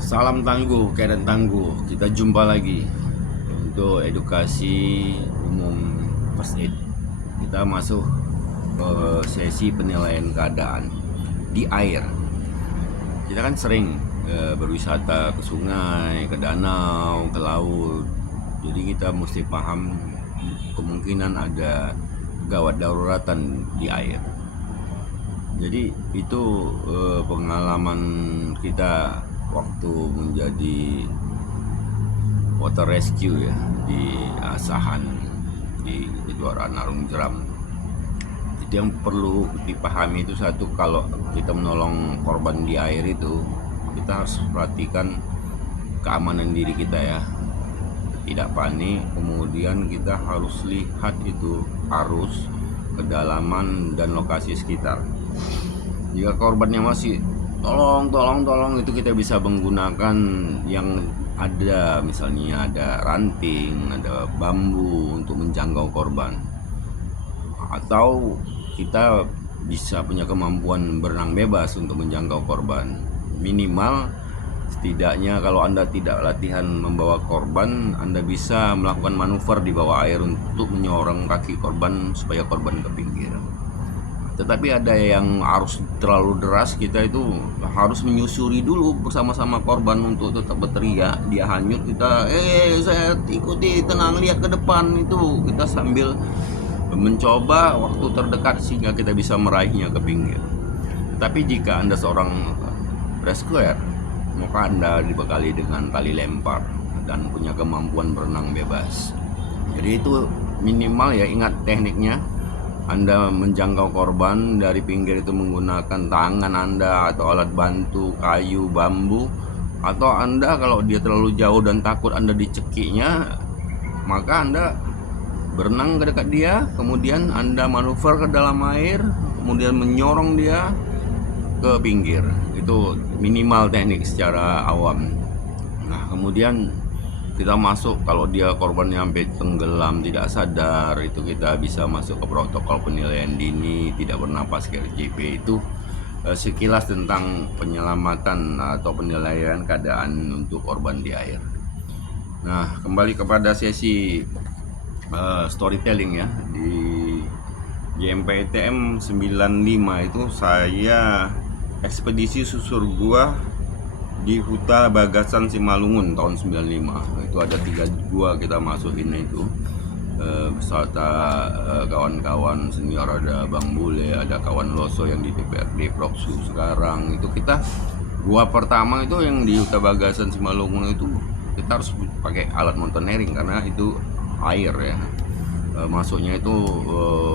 Salam tangguh, keadaan tangguh. Kita jumpa lagi untuk edukasi umum first aid. Kita masuk ke sesi penilaian keadaan di air. Kita kan sering berwisata ke sungai, ke danau, ke laut. Jadi kita mesti paham kemungkinan ada gawat daruratan di air. Jadi itu pengalaman kita waktu menjadi water rescue ya di Asahan di kejuaraan Arung Jeram. Jadi yang perlu dipahami itu satu, kalau kita menolong korban di air itu kita harus perhatikan keamanan diri kita ya, tidak panik. Kemudian kita harus lihat itu arus, kedalaman dan lokasi sekitar. Jika korbannya masih tolong itu kita bisa menggunakan yang ada, misalnya ada ranting, ada bambu untuk menjangkau korban, atau kita bisa punya kemampuan berenang bebas untuk menjangkau korban. Minimal setidaknya kalau Anda tidak latihan membawa korban, Anda bisa melakukan manuver di bawah air untuk menyorong kaki korban supaya korban ke pinggir. Tetapi ada yang arus terlalu deras, kita itu harus menyusuri dulu bersama-sama korban untuk tetap berteriak. Dia hanyut, kita saya ikuti, tenang, lihat ke depan. Itu kita sambil mencoba waktu terdekat sehingga kita bisa meraihnya ke pinggir. Tapi jika Anda seorang rescuer, maka Anda dibekali dengan tali lempar dan punya kemampuan berenang bebas. Jadi itu minimal ya, ingat tekniknya. Anda menjangkau korban dari pinggir itu menggunakan tangan Anda atau alat bantu, kayu, bambu. Atau Anda kalau dia terlalu jauh dan takut Anda dicekiknya, maka Anda berenang ke dekat dia, kemudian Anda manuver ke dalam air, kemudian menyorong dia ke pinggir. Itu minimal teknik secara awam. Nah, kemudian kita masuk, kalau dia korbannya sampai tenggelam tidak sadar, itu kita bisa masuk ke protokol penilaian dini tidak bernapas RJP. Itu sekilas tentang penyelamatan atau penilaian keadaan untuk korban di air. Nah, kembali kepada sesi storytelling ya. Di JMPTM 95 itu saya ekspedisi susur gua di Huta Bagasan Simalungun tahun 95. Itu ada 3 gua kita masukin itu beserta kawan-kawan senior, ada Bang Bule, ada kawan Loso yang di DPRD Propsu sekarang. Itu kita gua pertama itu yang di Huta Bagasan Simalungun itu kita harus pakai alat mountaineering karena itu air ya. Masuknya itu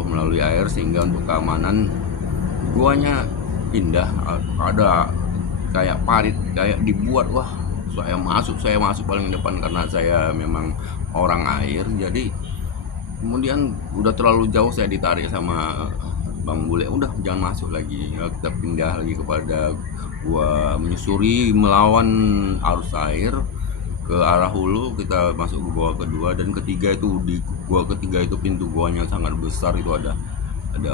melalui air, sehingga untuk keamanan guanya indah, ada kayak parit, kayak dibuat. Wah, saya masuk paling depan karena saya memang orang air. Jadi kemudian udah terlalu jauh, saya ditarik sama Bang Bule, udah jangan masuk lagi ya, kita pindah lagi kepada gua menyusuri melawan arus air ke arah hulu. Kita masuk ke gua kedua dan ketiga. Itu di gua ketiga itu pintu guanya sangat besar, itu ada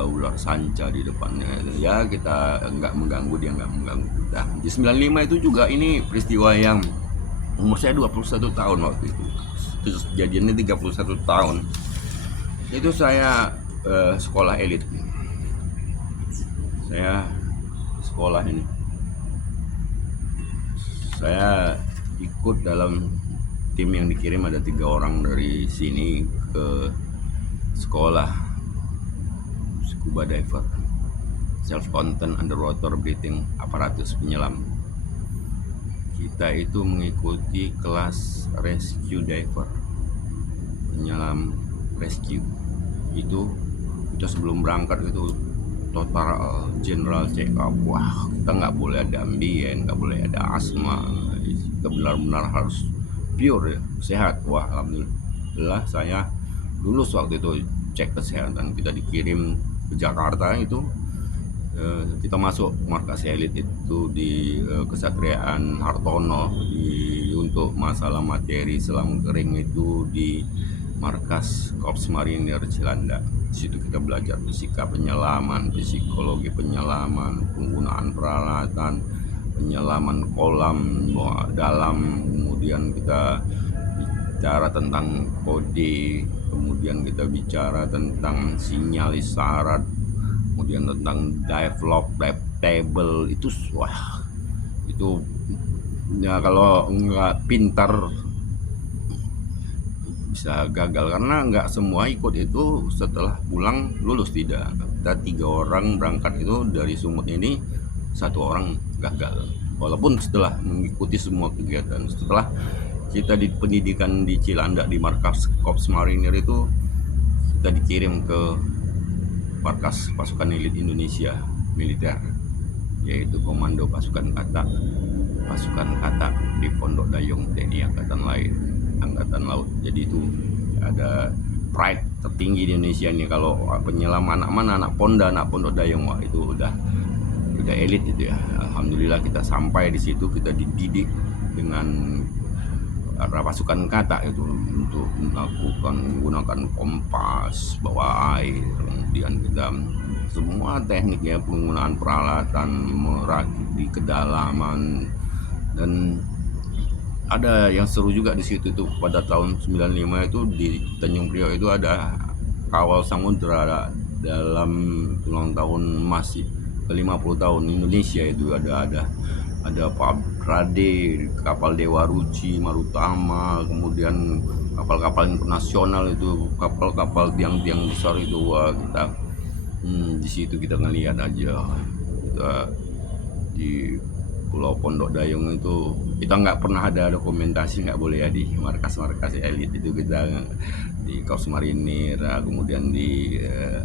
ular sanca di depannya ya. Kita nggak mengganggu, dia nggak mengganggu kita. Di 95 itu juga ini peristiwa yang umur saya 21 tahun waktu itu. Terus kejadiannya 31 tahun. Itu saya sekolah elit. Saya sekolah ini, saya ikut dalam tim yang dikirim, ada 3 orang dari sini ke sekolah scuba diver, self contained underwater breathing apparatus, penyelam. Kita itu mengikuti kelas rescue diver, penyelam rescue. Itu kita sebelum berangkat itu total general check up. Wah, kita nggak boleh ada ambien, nggak boleh ada asma, kita benar-benar harus pure ya, sehat. Wah, alhamdulillah saya lulus waktu itu cek kesehatan. Kita dikirim ke Jakarta itu, kita masuk markas elit itu di Kesatriaan Hartono, untuk masalah materi selam kering itu di markas Korps Marinir Cilanda. Di situ kita belajar fisika penyelaman, psikologi penyelaman, penggunaan peralatan penyelaman kolam bawah dalam, kemudian kita bicara tentang kode, kemudian kita bicara tentang sinyal isyarat, kemudian tentang dive lock, dive table. Itu wah, itu ya kalau nggak pintar bisa gagal, karena nggak semua ikut itu setelah pulang lulus, tidak. Kita 3 orang berangkat itu dari Sumut ini, 1 orang gagal walaupun setelah mengikuti semua kegiatan. Setelah kita di pendidikan di Cilandak di markas Korps Marinir itu, kita dikirim ke markas pasukan elit Indonesia militer, yaitu Komando Pasukan Kata di Pondok Dayung TNI Angkatan Laut. Jadi itu ada pride tertinggi di Indonesia ini kalau penyelam anak Ponda, anak Pondok Dayung. Wah, itu udah elit itu ya. Alhamdulillah kita sampai di situ, kita dididik dengan pasukan kata itu untuk menggunakan kompas, bawa air, kemudian kita semua tekniknya, penggunaan peralatan, merakit di kedalaman. Dan ada yang seru juga di situ tuh, pada tahun 95 itu di Tanjung Priok itu ada kawal samudra dalam ulang tahun masih ke-50 tahun Indonesia. Itu ada Pak Rade, kapal Dewa Ruci, Marutama, kemudian kapal-kapal internasional itu, kapal-kapal tiang-tiang besar itu. Wah, kita di situ kita ngelihat aja. Kita di Pulau Pondok Dayung itu kita nggak pernah ada dokumentasi, nggak boleh ya, di markas-markas elit itu. Kita di Korps Marinir, kemudian di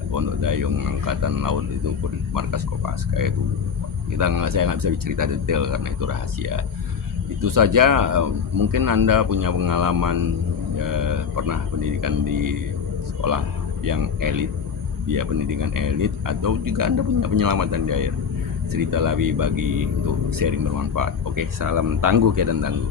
Pondok Dayung Angkatan Laut itu pun markas Kopaska itu. Saya nggak bisa cerita detail karena itu rahasia. Itu saja. Mungkin Anda punya pengalaman pernah pendidikan di sekolah yang elit, ya pendidikan elit, atau juga Anda punya penyelamatan di air. Cerita lebih bagi untuk sharing bermanfaat. Oke, salam tangguh dan tangguh.